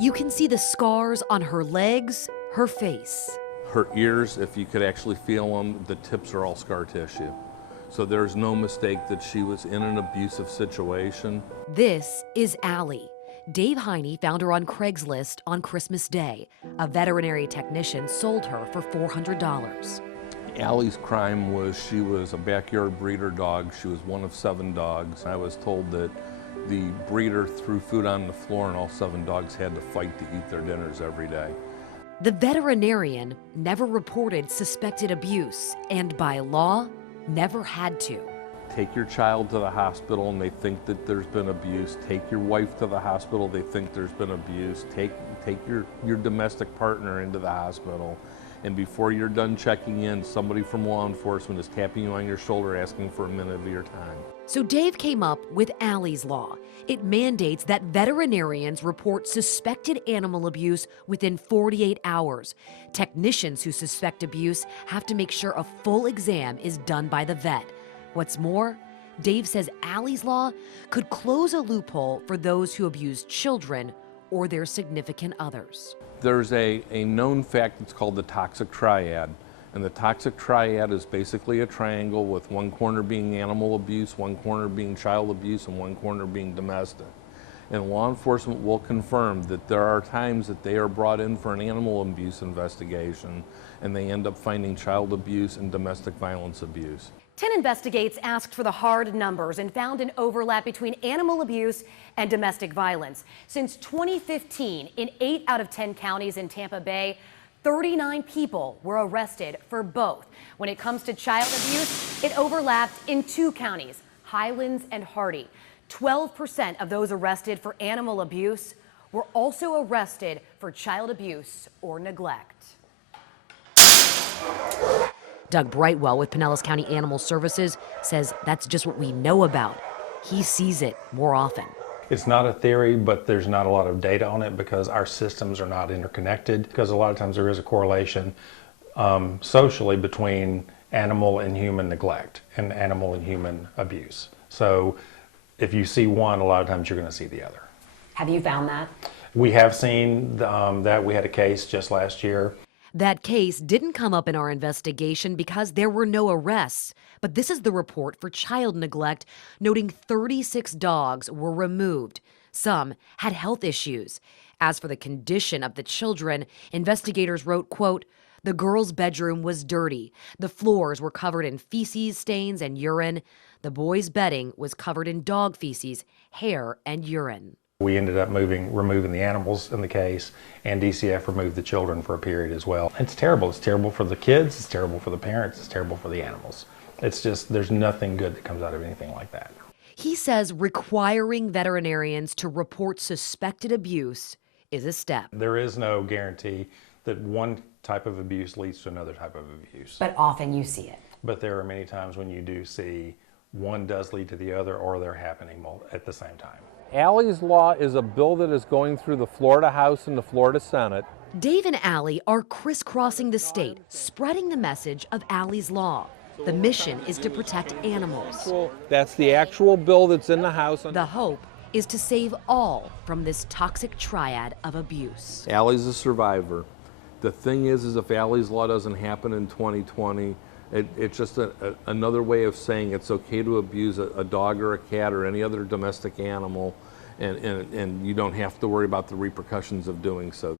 You can see the scars on her legs, her face. Her ears, if you could actually feel them, the tips are all scar tissue. So there's no mistake that she was in an abusive situation. This is Allie. Dave Heine found her on Craigslist on Christmas Day. A veterinary technician sold her for $400. Allie's crime was she was a backyard breeder dog. She was one of 7 dogs. I was told that the breeder threw food on the floor and all 7 dogs had to fight to eat their dinners every day. The veterinarian never reported suspected abuse and by law never had to. Take your child to the hospital and they think that there's been abuse. Take your wife to the hospital, they think there's been abuse. Take your domestic partner into the hospital. And before you're done checking in, somebody from law enforcement is tapping you on your shoulder asking for a minute of your time. So Dave came up with Allie's Law. It mandates that veterinarians report suspected animal abuse within 48 hours. Technicians who suspect abuse have to make sure a full exam is done by the vet. What's more, Dave says Allie's Law could close a loophole for those who abuse children or their significant others. There's a known fact that's called the toxic triad. And the toxic triad is basically a triangle with one corner being animal abuse, one corner being child abuse, and one corner being domestic. And law enforcement will confirm that there are times that they are brought in for an animal abuse investigation and they end up finding child abuse and domestic violence abuse. 10 Investigates asked for the hard numbers and found an overlap between animal abuse and domestic violence. Since 2015, in 8 out of 10 counties in Tampa Bay, 39 people were arrested for both. When it comes to child abuse, it overlapped in 2 counties, Highlands and Hardy. 12% of those arrested for animal abuse were also arrested for child abuse or neglect. Doug Brightwell with Pinellas County Animal Services says that's just what we know about. He sees it more often. It's not a theory, but there's not a lot of data on it because our systems are not interconnected. Because a lot of times there is a correlation socially between animal and human neglect and animal and human abuse. So if you see one, a lot of times you're going to see the other. Have you found that? We have seen that. We had a case just last year. That case didn't come up in our investigation because there were no arrests. But this is the report for child neglect, noting 36 dogs were removed. Some had health issues. As for the condition of the children, investigators wrote, quote, "The girl's bedroom was dirty. The floors were covered in feces, stains, and urine. The boy's bedding was covered in dog feces, hair, and urine." We ended up removing the animals in the case, and DCF removed the children for a period as well. It's terrible. It's terrible for the kids. It's terrible for the parents. It's terrible for the animals. It's just, there's nothing good that comes out of anything like that. He says requiring veterinarians to report suspected abuse is a step. There is no guarantee that one type of abuse leads to another type of abuse. But often you see it. But there are many times when you do see one does lead to the other, or they're happening at the same time. Allie's Law is a bill that is going through the Florida House and the Florida Senate. Dave and Allie are crisscrossing the state, spreading the message of Allie's Law. The mission is to protect animals. That's the actual bill that's in the House. The hope is to save all from this toxic triad of abuse. Allie's a survivor. The thing is if Allie's Law doesn't happen in 2020, it's just another way of saying it's okay to abuse a dog or a cat or any other domestic animal, and you don't have to worry about the repercussions of doing so.